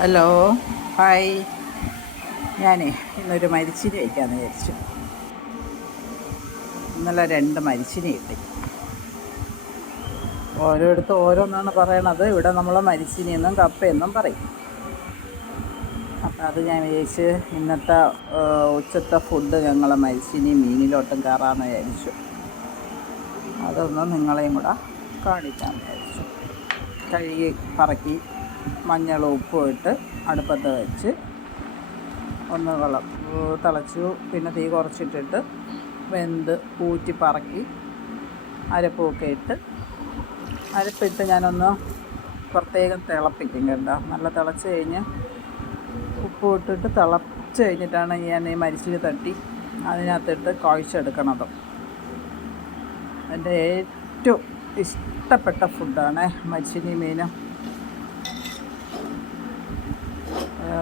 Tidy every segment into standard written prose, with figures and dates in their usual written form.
Hello, hi. ഞാനേ ഇന്നൊരു മരിച്ചിനി വയ്ക്കാമെന്ന് വിചാരിച്ചു. ഇന്നലെ 2 മരിച്ചിനി കിട്ടി. ഓരോരുത്തർ ഓരോന്നാണ് പറയണത്. ഇവിടെ നമ്മൾ മരിച്ചിനിയെന്നും കപ്പയെന്നും പറയും. അപ്പം അത് ഞാൻ വിചാരിച്ച് ഇന്നത്തെ ഉച്ചത്തെ ഫുഡ് ഞങ്ങൾ മരിച്ചിനി മീനിലോട്ടും കയറാമെന്ന് വിചാരിച്ചു. അതൊന്ന് നിങ്ങളെയും കൂടെ കാണിക്കാമെന്ന് വിചാരിച്ചു. കഴുകി പറക്കി മഞ്ഞളും ഉപ്പും ഇട്ട് അടുപ്പത്ത് വെച്ച് ഒന്ന് തിളച്ചു. പിന്നെ തീ കുറച്ചിട്ടിട്ട് വെന്ത് ഊറ്റി പറക്കി അരപ്പൊക്കെ ഇട്ട് അരപ്പിട്ട് ഞാനൊന്ന് പ്രത്യേകം തിളപ്പിക്കും കേട്ടോ. നല്ല തിളച്ച് കഴിഞ്ഞ് ഉപ്പ് ഇട്ടിട്ട് തിളച്ച് കഴിഞ്ഞിട്ടാണ് ഞാൻ ഈ മരിച്ചിനി തട്ടി അതിനകത്തിട്ട് കുഴച്ചെടുക്കണത്. എൻ്റെ ഏറ്റവും ഇഷ്ടപ്പെട്ട ഫുഡാണ് മരിച്ചിനി മീനും.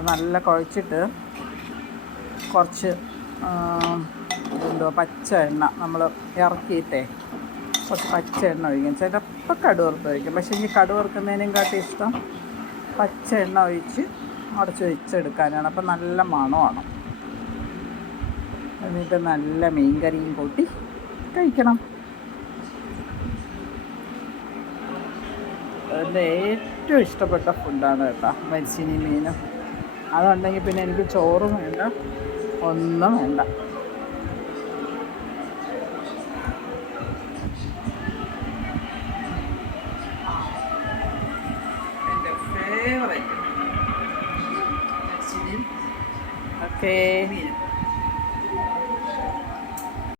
നല്ല കുഴച്ചിട്ട് കുറച്ച് പച്ച എണ്ണ നമ്മൾ ഇറക്കിയിട്ടേ കുറച്ച് പച്ച എണ്ണ ഒഴിക്കും. ചിലപ്പോൾ കടുവറുത്ത് ഒഴിക്കും. പക്ഷേ ഇനി കടുവറുക്കുന്നതിനും കാട്ടി ഇഷ്ടം പച്ച എണ്ണ ഒഴിച്ച് അടച്ച് വെച്ചെടുക്കാനാണ്. അപ്പം നല്ല മണമാണ്. എന്നിട്ട് നല്ല മീൻകറിയും കൂട്ടി കഴിക്കണം. എൻ്റെ ഏറ്റവും ഇഷ്ടപ്പെട്ട ഫുഡാണ് കേട്ടോ മരിച്ചിനി മീനും. അതുണ്ടെങ്കിൽ പിന്നെ എനിക്ക് ചോറും വേണ്ട, ഒന്നും വേണ്ട. എൻ്റെ ഫേവറേറ്റ് മരിച്ചിനി. ഓക്കേ.